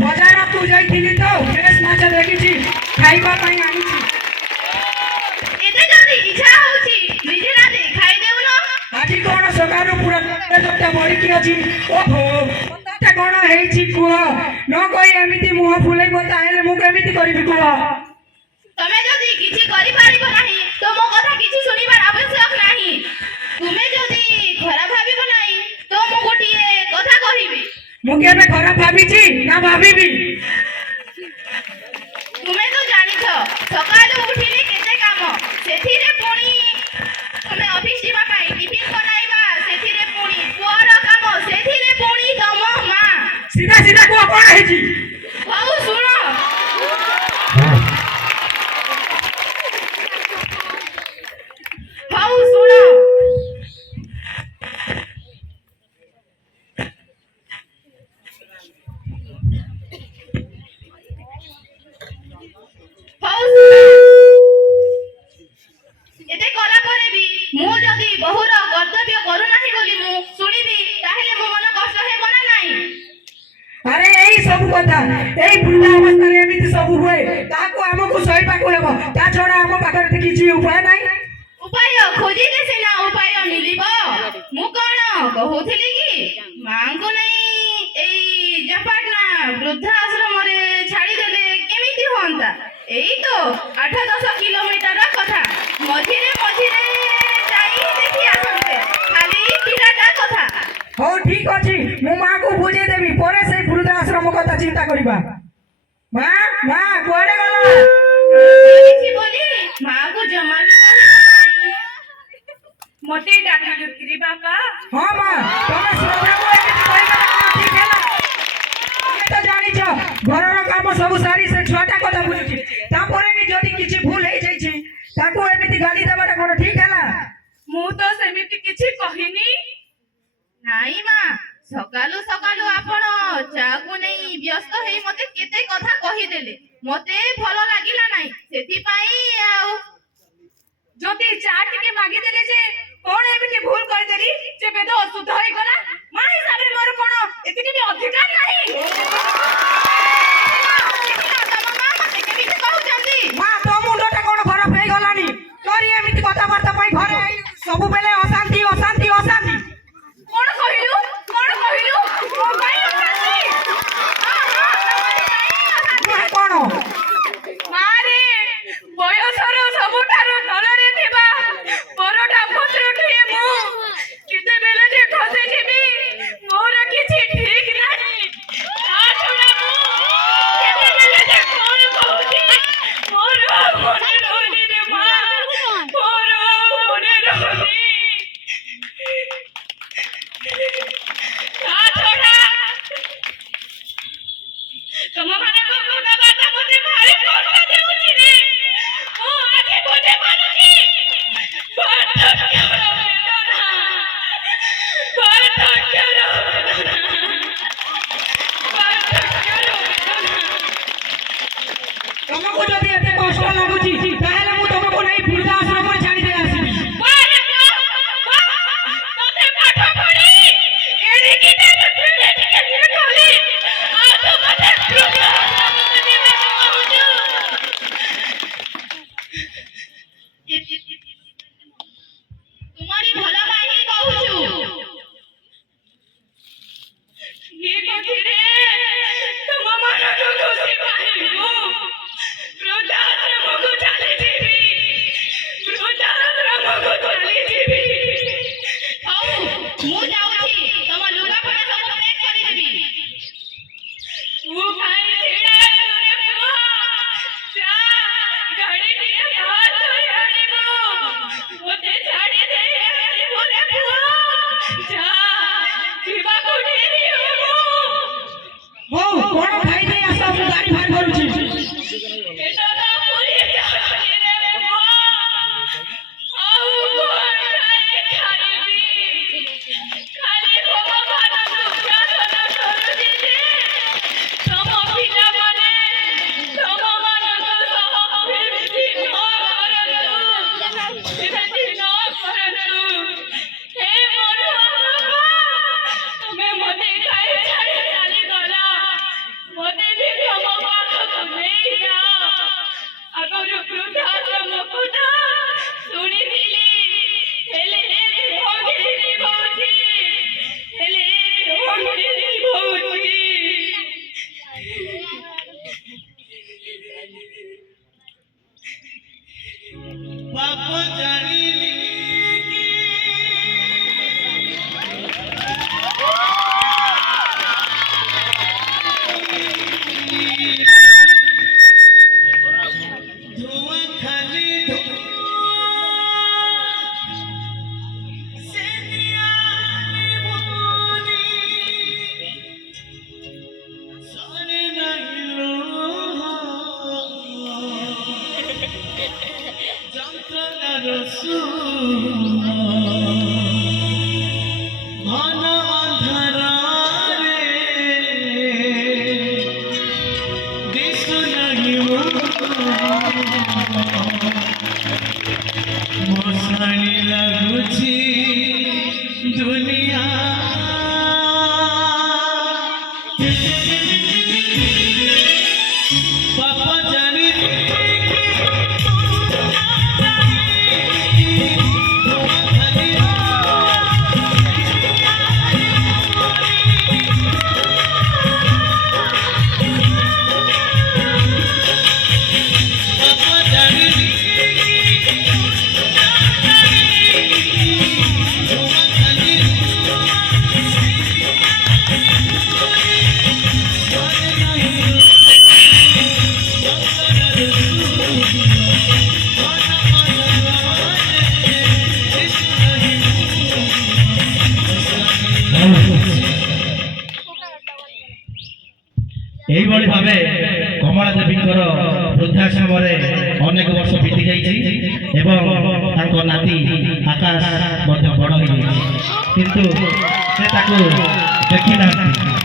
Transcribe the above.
ବଜାରକୁ ଯାଇଥିଲି ତ ଫ୍ରେଶ ମାଛ ଦେଖିଛି ଖାଇବା ପାଇଁ ଆଣିଛି। ଏତେ ଜଲ୍ଦି ଇଚ୍ଛା ହଉଛି ନିଜେ ରାଧେ ଖାଇଦେଉନ। ଆଜି କଣ ସକାଳୁ ପୁରା ବଢିକି ଅଛି। ଓହୋ କଥାଟା କଣ ହେଇଛି କୁହ। ନ କହି ଏମିତି ମୁହଁ ଫୁଲେଇବ ତାହେଲେ ମୁଁ କେମିତି କରିବି କୁହ। ତମେ ଯଦି କିଛି କରିପାରିବ ନାହିଁ ତ ମୋ କଥା କିଛି ଶୁଣିବାର ଆବଶ୍ୟକ ନାହିଁ। ତୁମେ ଯଦି ଖରାପ ଭାବିବ ନାହିଁ ତ ମୁଁ ଗୋଟିଏ କଥା କହିବି। ମୁଁ କେବେ ଖରାପ ଭାବିଛି ନା ଭାବିବି? ତୁମେ ତ ଜାଣିଛ ସକାଳୁ ଉଠିଲେ କେତେ କାମ, ସେଥିରେ ପୁଣି ତୁମେ ଅଫିସ ଯିବା ପାଇଁ ଟିଫିନ ବନାଇବା, ସେଥିରେ ପୁଣି ପୁଅର କାମ, ସେଥିରେ ପୁଣି ତମ ମା। ସିଧା ସିଧା କୁହ କଣ ହେଇଛି। ହଉ ଶୁଣ। ହଉ ଶୁଣ। ହଉ ଶୁଣ। ଏତେ କଲା ପରେ ବି ମୁଁ ଯଦି ବହୁର କର୍ତ୍ତବ୍ୟ କରୁନାହିଁ ବୋଲି ମୁଁ ଶୁଣିବି ତାହେଲେ ମୋ ମନ କଷ୍ଟ ହେବ ନା ନାହିଁ? ଆରେ ଏଇ ସବୁ କଥା ଏଇ ବୃଦ୍ଧା ଅବସ୍ଥାରେ ଏମିତି ସବୁ ହୁଏ, ତାହାକୁ ଆମକୁ ସହିବାକୁ ହେବ। ତା ଛଡା ଆମ ପାଖରେ କିଛି ଉପାୟ ନାହିଁ। ଉପାୟ ଖୋଜିଲେ ସିନା ଉପାୟ ମିଳିବ। ମୁଁ କଣ କହୁଥିଲି କି ମାଙ୍କୁ ନେଇ ଏଇ ଜାପାନା ବୃଦ୍ଧା ଆଶ୍ରମରେ ଛାଡ଼ିଦେଲେ କେମିତି ହୁଅନ୍ତା? ଏଇ ତ 8-10 କିଲୋମିଟର କଥା, ମଝିରେ ମଝିରେ ଯାଇ ଦେଖି ଆସନ୍ତେ, ଖାଲି ପିଲାଟା କଥା। ହଉ ଠିକ ଅଛି, ମୁଁ ମାକୁ ବୁଝେଇ ଦେବି, ପରେ ସେଇ ବୃଦ୍ଧା ଆଶ୍ରମ କଥା ଚିନ୍ତା କରିବା। ମା ମା କୁଆଡେ ଗଲ? କହିଛି ବୋଲି ମାକୁ ଜମା ବି କହିବ ନାହିଁ। ମତେ ଡାକିଲୁ କିରେ ବାପା? ହଁ ମା, ତମେ ଶ୍ରଦ୍ଧାକୁ ଏମିତି କହିବା ଠିକ ହେଲା? ତମେ ତ ଜାଣିଛ ଘରର କାମ ସବୁ ସାରି ସେ ଛୁଆଟା କଥା ବୁଝୁଛି, ତାପରେ ବି ଯଦି କିଛି ଭୁଲ ହେଇଯାଇଛି ତାକୁ ଏମିତି ଗାଳି ଦେବାଟା କଣ ଠିକ ହେଲା? ମୁଁ ତ ସେମିତି କିଛି କହିନି। ନାଇଁ ମା, ସକାଳୁ ସକାଳୁ ଆପଣ ଚାକୁ ନେଇ ବ୍ୟସ୍ତ ହେଇ ମତେ କେତେ କଥା କହିଦେଲେ, ମତେ ଭଲ ଲାଗିଲା ନାହିଁ, ସେଥିପାଇଁ ଆଉ। ଯଦି ଚା ଟିକେ ମାଗିଦେଲେ ଯେ କଣ ଏମିତି ଭୁଲ କରିଦେଲି ଯେ ବେଦ ଅଶୁଦ୍ଧ ହେଇଗଲା? ମା ହିସାବରେ ମୋର କଣ ଏତିକି ବି ଅଧିକାର ନାହିଁ? ମତେ କେମିତି କହୁଛନ୍ତି? ମା ତୋ ମୁଣ୍ଡଟା କଣ ଖରାପ ହେଇଗଲାଣି? ତୋରି ଏମିତି କଥାବାର୍ତ୍ତା ପାଇଁ ଘରେ ସବୁବେଳେ ଅଶାନ୍ତି ଅଶାନ୍ତି ଅଶାନ୍ତି। କଣ କହିଲୁ? କଣ କହିଲୁ? ମୋ ପାଇଁ ଅଶାନ୍ତି? ନୁହେଁ କଣ? ମାରେ, ବୟସର ସବୁଠାରୁ ତଳରେ ଥିବା ପରଟା ପତ୍ରଟିଏ ମୁଁ କେତେବେଳେ ଯେ ଖସିଯିବି ମୋର କିଛି ଠିକ ନାହିଁ। ତା ଛଡ଼ା ମୁଁ କେତେବେଳେ ଯେ କଣ କହୁଛି ମୋର ମନେ ରହୁନି ରେ ମା, ମୋର ମନେ ରହୁନି। ତା ଛଡ଼ା ତମମାନଙ୍କ କଥାବାର୍ତ୍ତା ମତେ ଭାରି କଷ୍ଟ ଦେଉଛି ରେ। ମୁଁ ଆଜି ବୁଝି ପାରୁଛି ବାର୍ଦ୍ଧକ୍ୟର ବେଦନା, ବାର୍ଦ୍ଧକ୍ୟର ବେଦନା, ବାର୍ଦ୍ଧକ୍ୟର ବେଦନା। ତମକୁ ଯଦି ଏତେ କଷ୍ଟ ଲାଗୁଛି ତାହେଲେ ମୁଁ ତମକୁ ନେଇ ବୃଦ୍ଧା ଆଶ୍ରମରେ ଛାଡ଼ି ଦେଇ ଆସିବି। ତତେ ପାଠ ପଢି ଏଣିକି ଟିକେ କଲି ଆଉ ତୁ ମତେ ବୃଦ୍ଧ ଆଶ୍ରମକୁ ଯିବାକୁ କହୁଛୁ? ତୁମରି ଭଲ ପାଇଁ ହିଁ କହୁଛୁ। ଠିକ ଅଛି ରେ, ତୁମମାନଙ୍କୁ ଖୁସି ପାଇଁ ମୁଁ ବୃଦ୍ଧାଶ୍ରମକୁ ଚାଲିଯିବି, ବୃଦ୍ଧାଶ୍ରମକୁ ଚାଲିଯିବି। ହଉ ମୁଁ ଯାଉଛି, ତମ ଲୁଗାପଟା ସବୁ ପ୍ୟାକ୍ କରିଦେବି। ମୋ ଭାଇ ଛିଡ଼ା ହେଇଗଲେ ପୁଅ, ଯା ଗାଡ଼ିଟିଏ ବାହାର କରି ଆଣିବୁ, ମୋତେ ଛାଡ଼ି ଦେଇ ଆସିବୁ ରେ ପୁଅ, ଯା ଯିବାକୁ ଡେରି ହବ। ହଉ କଣ ଖାଇ ଦେଇ ଆସ, ମୁଁ ଗାଡ଼ି ବାହାର କରୁଛି। ପେଟ ତ ପୁରି ଯାଉଛି ରେ ପୁଅ, ଆଉ କଣ ଖାଇବି? ଖାଲି ଭଗବାନ ଦୁର୍ଗାଧନ କରୁଛି ଯେ ତମ ପିଲାମାନେ ତମମାନଙ୍କ ସହ ଏମିତି ନ କରନ୍ତୁ, ଏମିତି ନ କରନ୍ତୁ। ହେ ମନୁଆ ବାବା, ତମେ ମୋତେ ଖାଇ ଛାଡ଼ି ଚାଲିଗଲ, ঘন অন্ধরারে দিশু লাগি মশানি লাগুছি দুনিয়া বাবা জানি এইভাবে ভাবে কমলা দেবীଙ୍କର ବୃଦ୍ଧାଶ୍ରମରେ ଅନେକ ବର୍ଷ ବିତି ଯାଇଛି ଏବଂ ତାଙ୍କ ନାତି ଆକାଶ ମଧ୍ୟ ବଡ଼ ହୋଇଯାଇଛି କିନ୍ତୁ ସେ ତାକୁ ଦେଖିନାହାନ୍ତି।